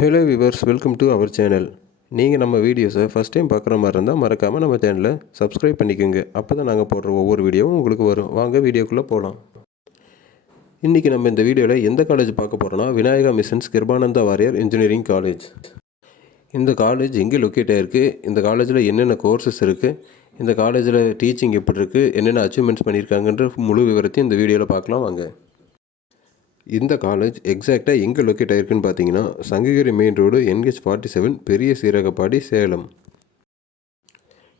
Hello viewers, welcome to our channel. நீங்கள் நம்ம வீடியோஸை ஃபஸ்ட் டைம் பார்க்குற மாதிரி இருந்தால் மறக்காமல் நம்ம சேனலை சப்ஸ்கிரைப் பண்ணிக்கோங்க. அப்போ தான் நாங்கள் போடுற ஒவ்வொரு வீடியோவும் உங்களுக்கு வரும். வாங்க வீடியோக்குள்ளே போகலாம். இன்றைக்கி நம்ம இந்த வீடியோவில் எந்த காலேஜ் பார்க்க போகிறோன்னா, Vinayaka Missions Kirupananda Variyar Engineering College. இந்த காலேஜ் எங்கே லொக்கேட் ஆகிருக்கு, இந்த காலேஜில் என்னென்ன கோர்சஸ் இருக்குது, இந்த காலேஜில் டீச்சிங் எப்படி இருக்குது, என்னென்ன அச்சீவ்மெண்ட்ஸ் பண்ணியிருக்காங்கன்ற முழு விவரத்தையும் இந்த வீடியோவில் பார்க்கலாம் வாங்க. இந்த காலேஜ் எக்ஸாக்டாக எங்கே லொக்கேட் ஆகிருக்குன்னு பார்த்தீங்கன்னா, சங்ககிரி மெயின் ரோடு NH47 பெரிய சீரகப்பாடி, சேலம்.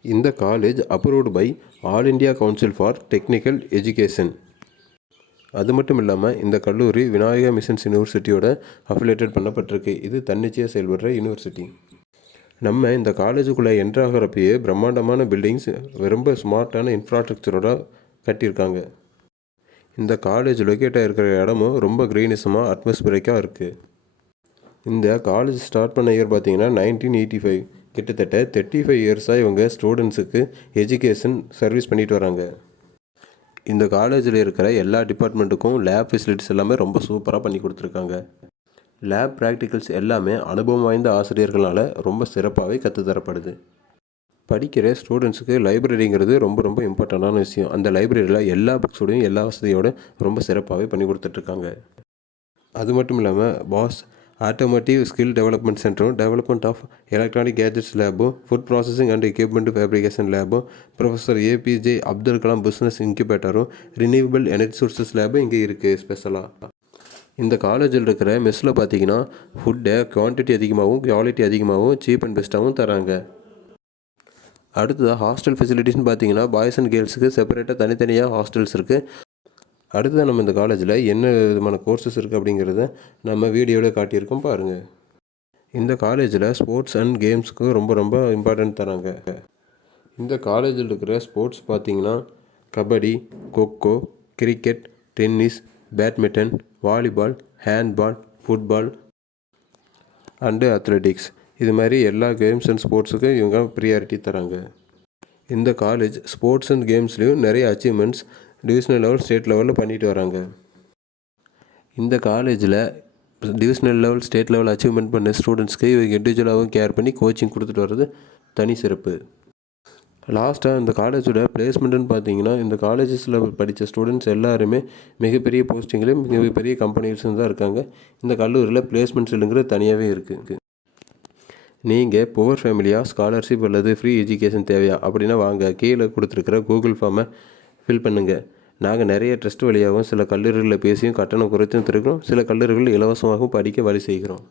இந்த college approved by All India Council for Technical Education. அது மட்டும் இல்லாமல் இந்த கல்லூரி விநாயகா மிஷன்ஸ் யூனிவர்சிட்டியோட அஃபிலேட்டட் பண்ணப்பட்டிருக்கு. இது தன்னிச்சையாக செயல்படுற யூனிவர்சிட்டி. நம்ம இந்த காலேஜுக்குள்ளே என்ட்ராகிறப்பயே பிரம்மாண்டமான பில்டிங்ஸ், ரொம்ப ஸ்மார்ட்டான இன்ஃப்ராஸ்ட்ரக்சரோட கட்டியிருக்காங்க. இந்த காலேஜ் லொக்கேட் ஆகிருக்கிற இடமும் ரொம்ப க்ரீனிஷமாக அட்மாஸ்பியரிக்காக இருக்குது. இந்த காலேஜ் ஸ்டார்ட் பண்ண இயர் பார்த்திங்கன்னா 1985. கிட்டத்தட்ட 35 இயர்ஸாக இவங்க ஸ்டூடெண்ட்ஸுக்கு எஜுகேஷன் சர்வீஸ் பண்ணிட்டு வராங்க. இந்த காலேஜில் இருக்கிற எல்லா டிபார்ட்மெண்ட்டுக்கும் லேப் ஃபெசிலிட்டிஸ் எல்லாமே ரொம்ப சூப்பராக பண்ணி கொடுத்துருக்காங்க. லேப் ப்ராக்டிகல்ஸ் எல்லாமே அனுபவம் வாய்ந்த ஆசிரியர்களால் ரொம்ப சிறப்பாகவே கற்றுத்தரப்படுது. படிக்கிற ஸ்டூடெண்ட்ஸுக்கு லைப்ரரிங்கிறது ரொம்ப ரொம்ப இம்பார்ட்டண்டான விஷயம். அந்த லைப்ரரியில் எல்லா புக்ஸோடையும் எல்லா வசதியோடு ரொம்ப சிறப்பாகவே பண்ணி கொடுத்துட்ருக்காங்க. அது மட்டும் இல்லாமல் பாஸ் ஆட்டோமேட்டிவ் ஸ்கில் டெவலப்மெண்ட் சென்டரும், டெவலப்மெண்ட் ஆஃப் எலக்ட்ரானிக் கேஜெட்ஸ் லேபும், food processing and equipment fabrication லேபும், professor APJ Abdul Kalam business இன்குபேட்டரும், ரினியூவபிள் எனர்ஜி சோர்சஸ் லேபும் இங்கே இருக்குது ஸ்பெஷலாக. இந்த காலேஜில் இருக்கிற மெஸ்ஸில் பார்த்தீங்கன்னா ஃபுட்டை குவான்டிட்டி அதிகமாகவும் குவாலிட்டி அதிகமாகவும் சீப் அண்ட் பெஸ்ட்டாகவும் தராங்க. அடுத்ததாக ஹாஸ்டல் ஃபெசிலிட்டிஸ்னு பார்த்தீங்கன்னா பாய்ஸ் அண்ட் கேர்ள்ஸுக்கு செப்பரேட்டாக தனித்தனியாக ஹாஸ்டல்ஸ் இருக்குது. அடுத்ததாக நம்ம இந்த காலேஜில் என்ன விதமான கோர்சஸ் இருக்குது அப்படிங்கிறத நம்ம வீடியோவில் காட்டியிருக்கோம் பாருங்கள். இந்த காலேஜில் ஸ்போர்ட்ஸ் அண்ட் கேம்ஸுக்கு ரொம்ப ரொம்ப இம்பார்ட்டன்ட் தராங்க. இந்த காலேஜில் இருக்கிற ஸ்போர்ட்ஸ் பார்த்திங்கன்னா kabaddi, kho kho, cricket, tennis, badminton, volleyball, handball, football and athletics, இது மாதிரி எல்லா கேம்ஸ் அண்ட் ஸ்போர்ட்ஸுக்கும் இவங்க ப்ரியாரிட்டி தராங்க. இந்த காலேஜ் ஸ்போர்ட்ஸ் அண்ட் கேம்ஸ்லேயும் நிறைய அச்சீவ்மெண்ட்ஸ் டிவிஷ்னல் லெவல், ஸ்டேட் லெவலில் பண்ணிட்டு வராங்க. இந்த காலேஜில் divisional level, state level achievement பண்ண ஸ்டூடெண்ட்ஸ்க்கு இவங்க இண்டிவிஜுவலாகவும் கேர் பண்ணி கோச்சிங் கொடுத்துட்டு வர்றது தனி சிறப்பு. லாஸ்ட்டாக இந்த காலேஜோட பிளேஸ்மெண்ட்டுன்னு பார்த்தீங்கன்னா, இந்த காலேஜஸில் படித்த ஸ்டூடெண்ட்ஸ் எல்லாருமே மிகப்பெரிய போஸ்டிங்லேயும் மிகப்பெரிய கம்பெனிஸும் தான் இருக்காங்க. இந்த கல்லூரியில் பிளேஸ்மெண்ட் செல்லுங்கிறது தனியாகவே இருக்குது. நீங்கள் புவர் ஃபேமிலியாக, ஸ்காலர்ஷிப் அல்லது ஃப்ரீ எஜுகேஷன் தேவையா அப்படின்னா வாங்க, கீழே கொடுத்துருக்கிற கூகுள் ஃபார்மை ஃபில் பண்ணுங்கள். நாங்கள் நிறைய ட்ரஸ்ட் வழியாகவும் சில கல்லூரிகளில் பேசியும் கட்டணம் குறைத்தும் தருகிறோம். சில கல்லூரிகள் இலவசமாகவும் படிக்க வழி செய்கிறோம்.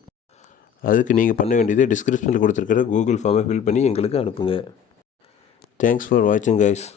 அதுக்கு நீங்கள் பண்ண வேண்டியது டிஸ்கிரிப்ஷனில் கொடுத்துருக்கிற கூகுள் ஃபார்மை ஃபில் பண்ணி எங்களுக்கு அனுப்புங்க. தேங்க்ஸ் ஃபார் வாட்சிங் கைஸ்.